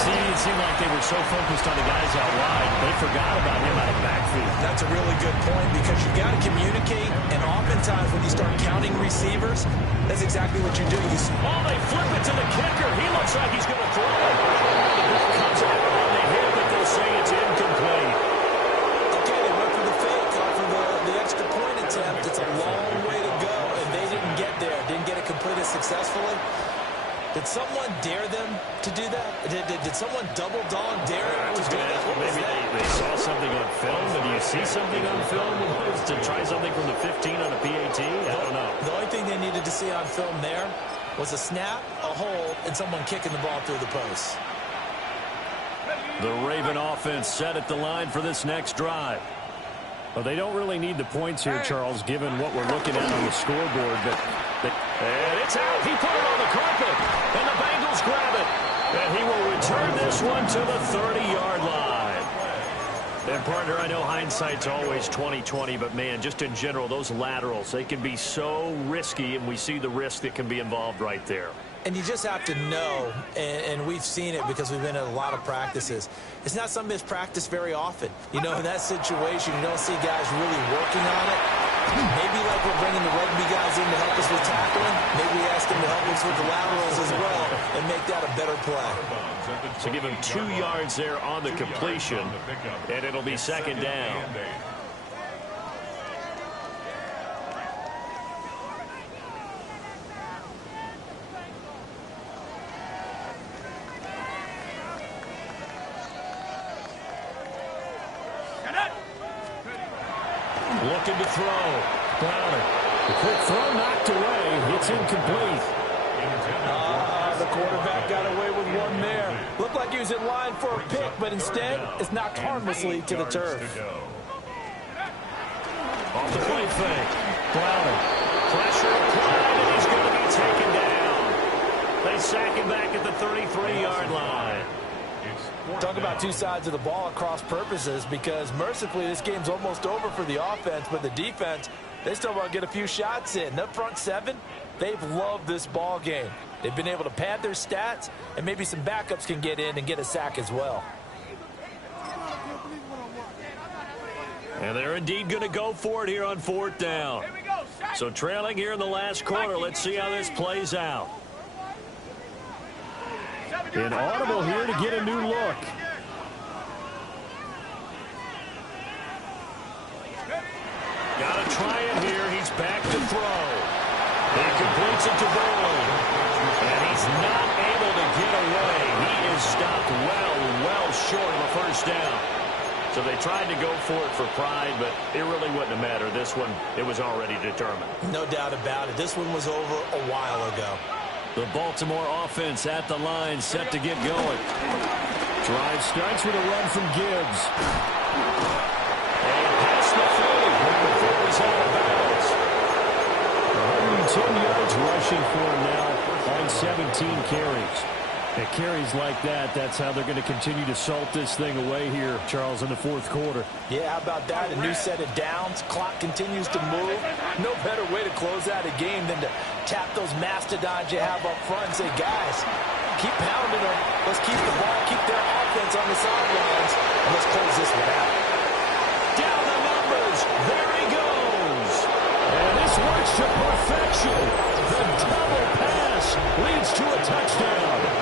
See, it seemed like they were so focused on the guys out wide, they forgot about him out of backfield. That's a really good point because you got to communicate, and oftentimes when you start counting receivers, that's exactly what you're doing. Oh, they flip it to the kicker. He looks like he's going to throw it. The ball comes out on the hit, but they'll say it's incomplete. Okay, they went for the fake, for the extra point attempt. It's a long way to go, and they didn't get there. Didn't get it completed successfully. Did someone dare them to do that? Did someone double dog dare them to do that? Maybe they saw something on film. But do you see something on film to try something from the 15 on a PAT? I don't know. The only thing they needed to see on film there was a snap, a hold, and someone kicking the ball through the post. The Raven offense set at the line for this next drive. Well, they don't really need the points here, Charles, given what we're looking at on the scoreboard. And it's out. He put it on the carpet. And the Bengals grab it. And he will return this one to the 30-yard line. And, partner, I know hindsight's always 20/20, but, man, just in general, those laterals, they can be so risky, and we see the risk that can be involved right there. And you just have to know, and we've seen it because we've been at a lot of practices. It's not something that's practiced very often. You know, in that situation, you don't see guys really working on it. Maybe like we're bringing the rugby guys in to help us with tackling. Maybe we ask them to help us with the laterals as well and make that a better play. So give him 2 yards there on the completion, and it'll be second down. Looking to throw. Browner. The quick throw knocked away. It's incomplete. The quarterback got away with one there. Looked like he was in line for a pick, but instead it's knocked harmlessly to the turf. Off the play fake. Browner. Pressure applied, and he's going to be taken down. They sack him back at the 33-yard line. Talk about two sides of the ball at cross purposes, because mercifully this game's almost over for the offense, but the defense, they still want to get a few shots in. The front seven, they've loved this ball game. They've been able to pad their stats, and maybe some backups can get in and get a sack as well. And they're indeed going to go for it here on fourth down. So trailing here in the last quarter, let's see how this plays out. Inaudible here to get a new look. Got to try it here. He's back to throw. He completes it to Boyd. And he's not able to get away. He is stopped well short of a first down. So they tried to go for it for pride, but it really wouldn't have mattered. This one, it was already determined. No doubt about it. This one was over a while ago. The Baltimore offense at the line, set to get going. Drive starts with a run from Gibbs. And past the 30 before he's out of bounds. 110 yards rushing for him now on 17 carries. At carries like that, that's how they're going to continue to salt this thing away here, Charles, in the fourth quarter. Yeah, how about that? A new set of downs. Clock continues to move. No better way to close out a game than to tap those mastodons you have up front and say, guys, keep pounding them. Let's keep the ball, keep their offense on the sidelines, and let's close this one out. Down the numbers. There he goes. And this works to perfection. The double pass leads to a touchdown.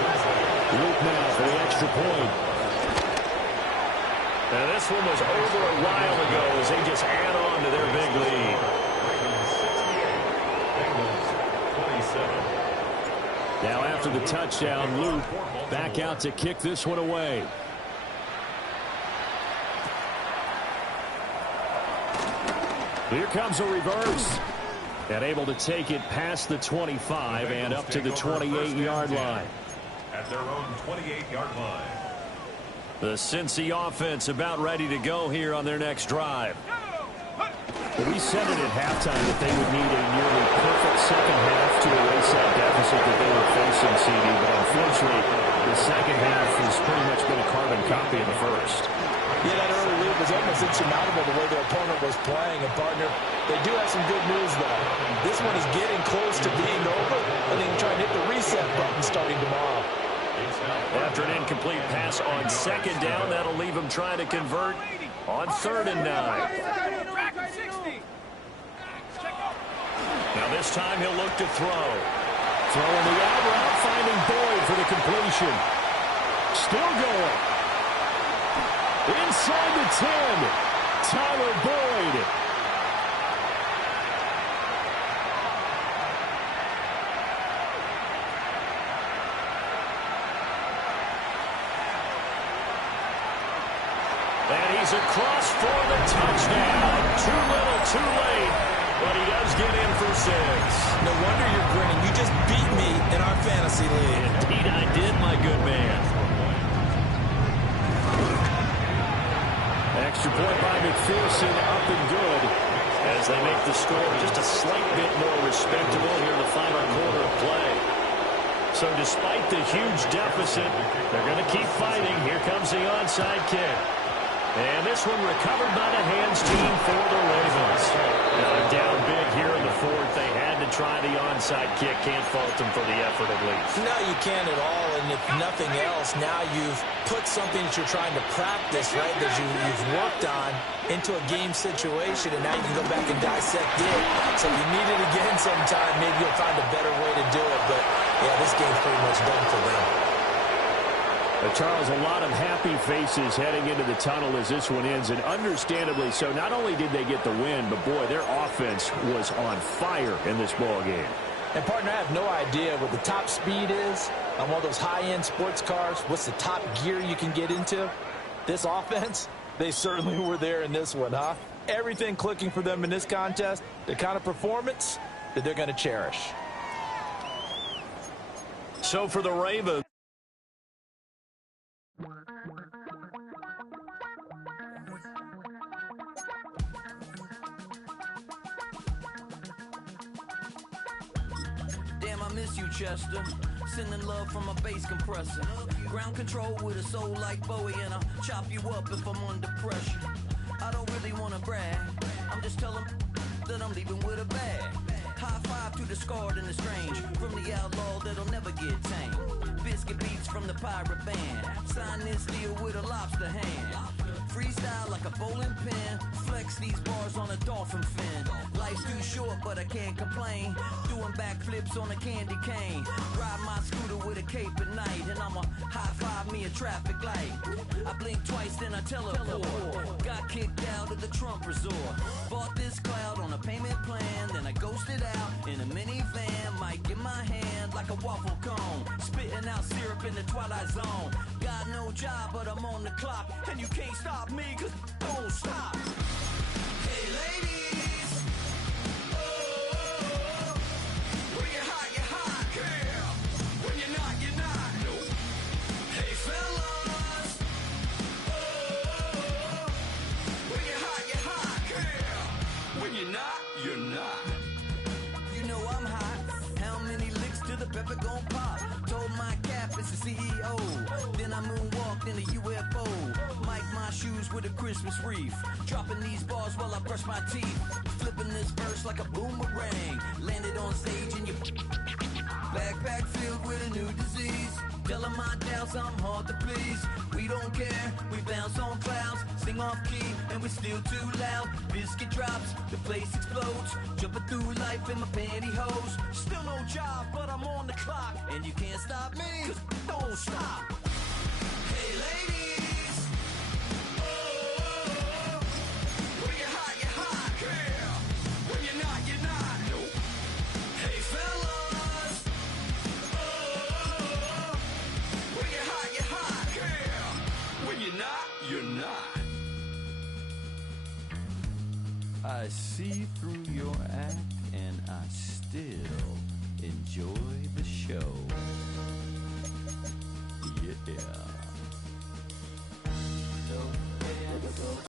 Luke now for the extra point. Now this one was over a while ago as they just add on to their big lead. Now after the touchdown, Luke back out to kick this one away. Here comes a reverse. And able to take it past the 25 and up to the 28-yard line. At their own 28-yard line. The Cincy offense about ready to go here on their next drive. Well, we said it at halftime that they would need a nearly perfect second half to erase that deficit that they were facing, CD. But unfortunately, the second half has pretty much been a carbon copy of the first. Yeah, that early lead was almost insurmountable the way their opponent was playing. And, partner, they do have some good news, though. This one is getting close to being over, and they can try and hit the reset button starting tomorrow. After an incomplete pass on second down, that'll leave them trying to convert on 3rd and 9. Now this time he'll look to throw. Throwing the out route, finding Boyd for the completion. Still going. Inside the 10. Tyler Boyd. And he's across for the touchdown. Too little, too late. But he does get in for 6. No wonder you're grinning. You just beat me in our fantasy league. Indeed I did, my good man. Extra point by McPherson, up and good. As they make the score just a slight bit more respectable here in the final quarter of play. So despite the huge deficit, they're going to keep fighting. Here comes the onside kick. And this one recovered by the hands team for the Ravens. Now they're down big here in the 4th. They had to try the onside kick. Can't fault them for the effort at least. No, you can't at all. And if nothing else, now you've put something that you're trying to practice, right, that you've worked on into a game situation, and now you can go back and dissect it. So if you need it again sometime, maybe you'll find a better way to do it. But, yeah, this game's pretty much done for them. Charles, a lot of happy faces heading into the tunnel as this one ends, and understandably so. Not only did they get the win, but, boy, their offense was on fire in this ball game. And, partner, I have no idea what the top speed is on one of those high-end sports cars. What's the top gear you can get into? This offense, they certainly were there in this one, huh? Everything clicking for them in this contest, the kind of performance that they're going to cherish. So for the Ravens, Damn, I miss you, Chester. Sending love from a bass compressor. Ground control with a soul like Bowie, and I'll chop you up if I'm under pressure. I don't really want to brag. I'm just telling that I'm leaving with a bag. High five to the scarred and the strange. From the outlaw that'll never get tamed. Biscuit beats from the pirate band. Sign this deal with a lobster hand. Freestyle like a bowling pin. Flex these bars on a dolphin fin. Life's too short, but I can't complain. Doing backflips on a candy cane. Ride my scooter with a cape at night. And I'ma high five me a traffic light. I blink twice, then I teleport. Got kicked out of the Trump resort. Bought this cloud on a payment plan. Then I ghosted out in a minivan. Mic in my hand like a waffle cone. Spitting out syrup in the twilight zone. Got no job, but I'm on the clock. And you can't stop me, cause don't stop. Hey ladies, oh, when you're hot, girl. When you're not, nope. Hey fellas, oh, when you're hot, girl. When you're not. You know I'm hot. How many licks till the pepper gon' pop? Told my cap it's the CEO. Then I moonwalked in a UFO. Mic my shoes with a Christmas wreath. Dropping these bars while I brush my teeth. Flipping this verse like a boomerang. Landed on stage in your backpack filled with a new disease. Telling my doubts I'm hard to please. We don't care, we bounce on clouds. Sing off key and we're still too loud. Biscuit drops, the place explodes. Jumping through life in my pantyhose. Still no job, but I'm on the clock. And you can't stop me, cause don't stop. Hey ladies, oh, when you're hot, girl. When you're not, nope. Hey fellas, oh, when you're hot, girl. When you're not. I see through your act and I still enjoy the show. Yeah.